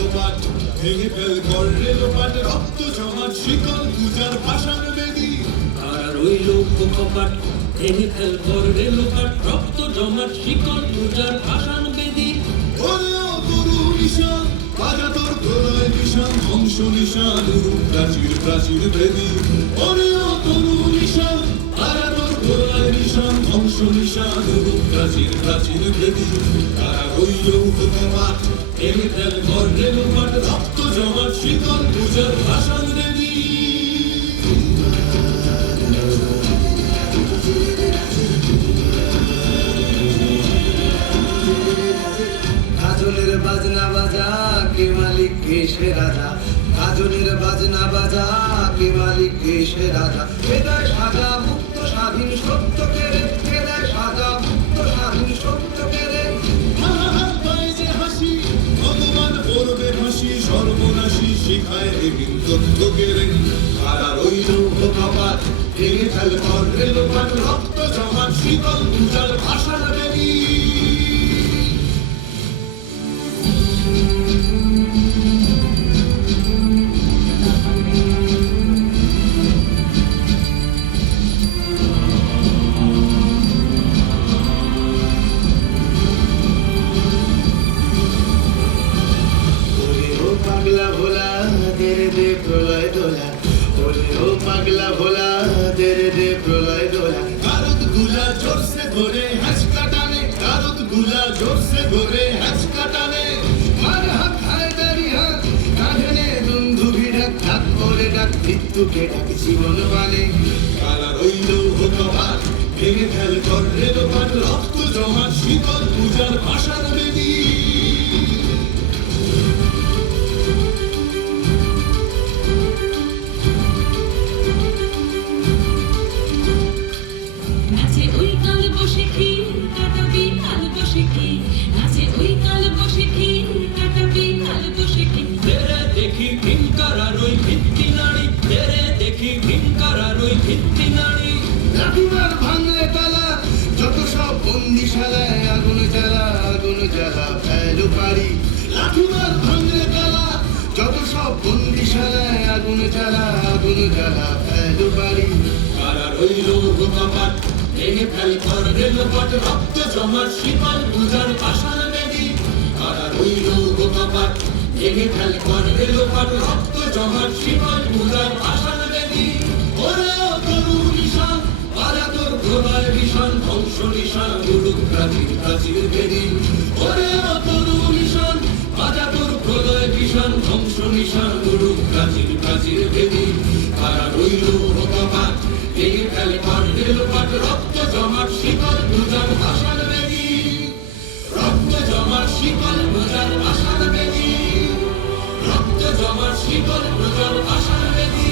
লোপাট ভেঙে ফেল কর রে লোপাট রক্ত জমাট শিকল পূজার ভাষার বেদি আর রইল কপাট ভেঙে ফেল কর রে লোপাট রক্ত জমাট শিকল পূজার ভাষার বেদি ওরে ও তরু নিশান বাজা তোর গলায় নিশান ধ্বংস নিশান প্রাচীর প্রাচীর বেদি ওরে ও তরু নিশান বাজা তোর গলায় নিশান ধ্বংস নিশান প্রাচীর প্রাচীর বেদি তারা রইল কপাট ভেঙে ফেল কর রে লোপাট রক্ত জমাট শিকল পূজার ভাষার বেদি গাজনের বাজনা বাজা কে মালিক কে সে রাজা গাজনের বাজনা বাজা কে মালিক কে সে রাজা কেদায় সাজা মুক্ত স্বাধীন সত্য কেড়ে কেদায় সাজা মুক্ত স্বাধীন সত্য কেড়ে যে হাসি ভগবান করবে হাসি সর্বনাশী শিখায় এদিন তথ্য কেড়ে কারা রইল কপাট ভেঙে ফেল কর রে লোপাট রক্ত জমাট শীতল পূজার ভাষার বেদি পাগলা ভোলা তেরে দে প্রলয় দোলা ওরে ও পাগলা ভোলা তেরে দে প্রলয় দোলা কারত গুলা জোরসে ধরে হ্যাচকা টানে কারত গুলা জোরসে ধরে হ্যাচকা টানে মার হাত হায়দারি হাত কাঁধে দুন্ধুভি ডাক ডাক করে ডাক মৃত্যুকে ডাক জীবন বানে কারা রইল কপাট ভেঙে ফেল কর রে লোপাট রক্ত জমাট শীতল পূজার ভাষার বেদি নাচে ওই কাল বসে কি কাটাবি কাল বসে কি নাচে ওই কাল বসে কি কাটাবি কাল বসে কি তেরে দেখি কিঙ্কারার ওই ভিত্তি নারী তেরে দেখি কিঙ্কারার ওই ভিত্তি নারী লাঠিমার ভাঙলে তালা যত সব বন্দিশালায় আগুন জ্বালা ফেলো পারি লাঠিমার ভাঙলে তালা যত সব বন্দিশালায় আগুন জ্বালা ফেলো পারি কারা রইল কপাট ভেঙে ফেল কর রে লোপাট রক্ত জমাট শীতল পূজার ভাষার বেদি কারা রইল কপাট ভেঙে ফেল কর রে লোপাট রক্ত জমাট শীতল পূজার ভাষার বেদি ওরে ও তরু নিশান বাজা তোর গলায় ভীষণ ধ্বংস নিশান গুরু প্রাচীর প্রাচীর বেদি ওরে ও তরু নিশান বাজা তোর গলায় ভীষণ ধ্বংস নিশান গুরু প্রাচীর প্রাচীর বেদি কারা রইল কপাট ভেঙে ফেল কর রে লোপাট রক্ত জমাট শীতল পূজার ভাষার বেদি রক্ত জমাট শীতল পূজার ভাষার বেদি রক্ত জমাট শীতল পূজার ভাষার বেদি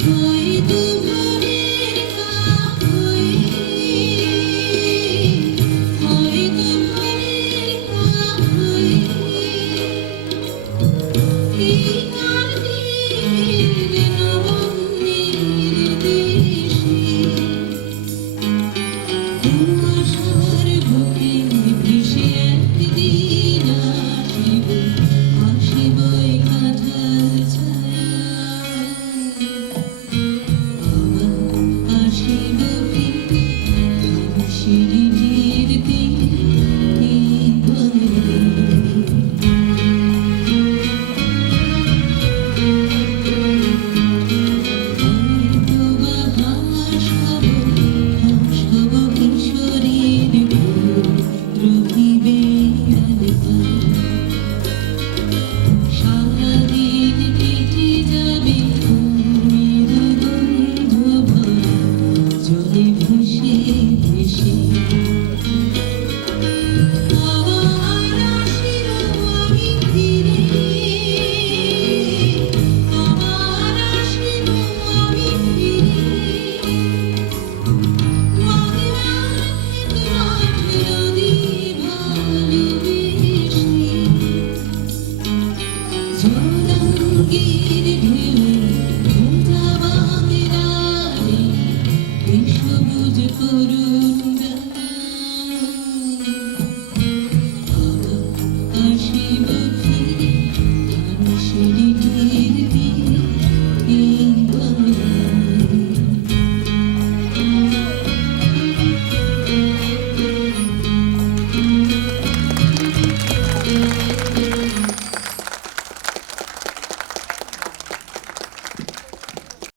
তুই